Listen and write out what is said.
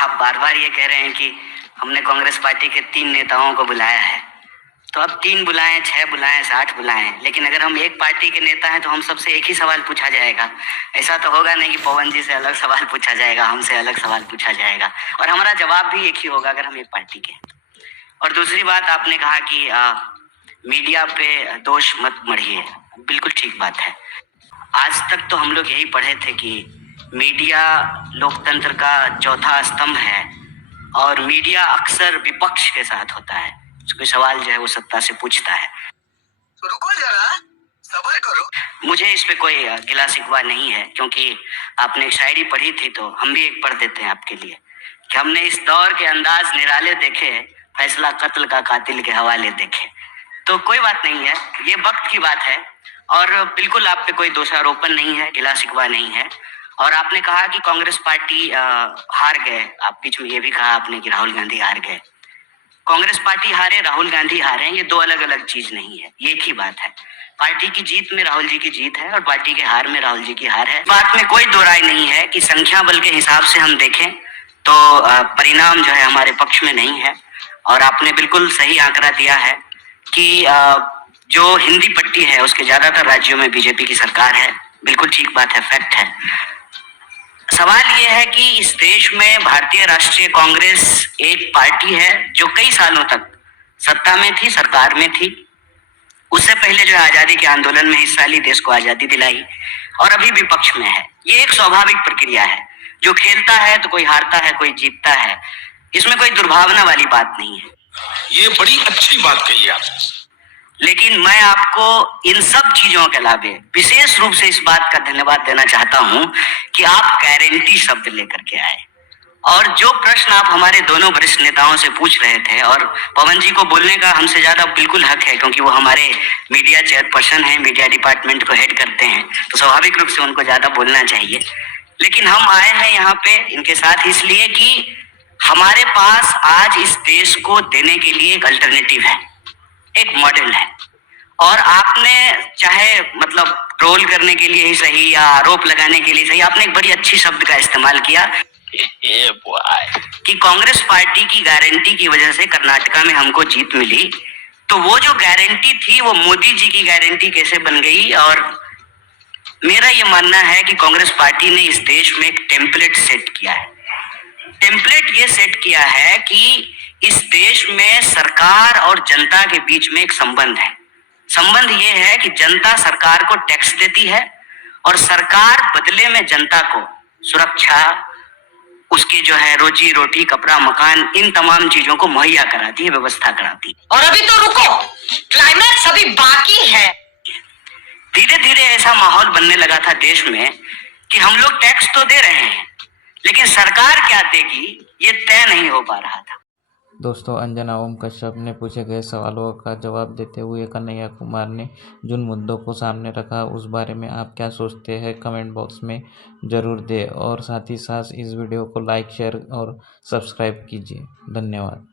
आप बार बार ये कह रहे हैं कि हमने कांग्रेस पार्टी के 3 नेताओं को बुलाया है, तो अब 3 बुलाएं, 6 बुलाएं, 60 बुलाएं, लेकिन अगर हम एक पार्टी के नेता हैं तो हम सबसे एक ही सवाल पूछा जाएगा। ऐसा तो होगा नहीं कि पवन जी से अलग सवाल पूछा जाएगा, हमसे अलग सवाल पूछा जाएगा, और हमारा जवाब भी एक ही होगा अगर हम एक पार्टी के हैं। और दूसरी बात, आपने कहा कि मीडिया पे दोष मत मढ़िए, बिल्कुल ठीक बात है। आज तक तो हम लोग यही पढ़े थे कि मीडिया लोकतंत्र का चौथा स्तंभ है और मीडिया अक्सर विपक्ष के साथ होता है, कोई सवाल जो है वो सत्ता से पूछता है। तो रुको जरा, सब्र करो। मुझे इस पे कोई गिला शिकवा नहीं है, क्योंकि आपने एक शायरी पढ़ी थी तो हम भी एक पढ़ देते हैं आपके लिए कि हमने इस दौर के अंदाज निराले देखे, फैसला कत्ल का कातिल के हवाले देखे। तो कोई बात नहीं है, ये वक्त की बात है और बिल्कुल आप पे कोई दोषारोपण नहीं है, गिला शिकवा नहीं है। और आपने कहा कि कांग्रेस पार्टी हार गए, आप बीच में ये भी कहा आपने कि राहुल गांधी हार गए। कांग्रेस पार्टी हारे, राहुल गांधी हारे, ये दो अलग अलग चीज नहीं है, ये एक ही बात है। पार्टी की जीत में राहुल जी की जीत है और पार्टी के हार में राहुल जी की हार है। बात में कोई दो राय नहीं है कि संख्या बल के हिसाब से हम देखें तो परिणाम जो है हमारे पक्ष में नहीं है। और आपने बिल्कुल सही आंकड़ा दिया है कि जो हिंदी पट्टी है उसके ज्यादातर राज्यों में बीजेपी की सरकार है, बिल्कुल ठीक बात है, फैक्ट है। सवाल यह है कि इस देश में भारतीय राष्ट्रीय कांग्रेस एक पार्टी है जो कई सालों तक सत्ता में थी, सरकार में थी, उससे पहले जो है आजादी के आंदोलन में हिस्सा ली, देश को आजादी दिलाई, और अभी विपक्ष में है। ये एक स्वाभाविक प्रक्रिया है, जो खेलता है तो कोई हारता है, कोई जीतता है, इसमें कोई दुर्भावना वाली बात नहीं है। ये बड़ी अच्छी बात कही आपने। लेकिन मैं आपको इन सब चीजों के अलावे विशेष रूप से इस बात का धन्यवाद देना चाहता हूं कि आप गारंटी शब्द लेकर के आए, और जो प्रश्न आप हमारे दोनों वरिष्ठ नेताओं से पूछ रहे थे, और पवन जी को बोलने का हमसे ज्यादा बिल्कुल हक है क्योंकि वो हमारे मीडिया चेयरपर्सन हैं, मीडिया डिपार्टमेंट को हेड करते हैं, तो स्वाभाविक रूप से उनको ज्यादा बोलना चाहिए। लेकिन हम आए हैं यहाँ पे इनके साथ इसलिए कि हमारे पास आज इस देश को देने के लिए एक अल्टरनेटिव है, एक मॉडल है। और आपने चाहे मतलब ट्रोल करने के लिए ही सही या आरोप लगाने के लिए सही, आपने एक बड़ी अच्छी शब्द का इस्तेमाल किया कि कांग्रेस पार्टी की गारंटी की वजह से कर्नाटका में हमको जीत मिली। तो वो जो गारंटी थी वो मोदी जी की गारंटी कैसे बन गई? और मेरा ये मानना है कि कांग्रेस पार्टी ने इस देश में एक टेम्पलेट सेट किया है। टेम्पलेट ये सेट किया है कि इस देश में सरकार और जनता के बीच में एक संबंध है। संबंध ये है कि जनता सरकार को टैक्स देती है और सरकार बदले में जनता को सुरक्षा, उसकी जो है रोजी रोटी, कपड़ा, मकान, इन तमाम चीजों को मुहैया कराती है, व्यवस्था कराती है। और अभी तो रुको, क्लाइमैक्स अभी बाकी है। धीरे धीरे ऐसा माहौल बनने लगा था देश में कि हम लोग टैक्स तो दे रहे हैं, लेकिन सरकार क्या देगी ये तय नहीं हो पा रहा था। दोस्तों, अंजना ओम कश्यप ने पूछे गए सवालों का जवाब देते हुए कन्हैया कुमार ने जिन मुद्दों को सामने रखा उस बारे में आप क्या सोचते हैं कमेंट बॉक्स में ज़रूर दें, और साथ ही साथ इस वीडियो को लाइक, शेयर और सब्सक्राइब कीजिए। धन्यवाद।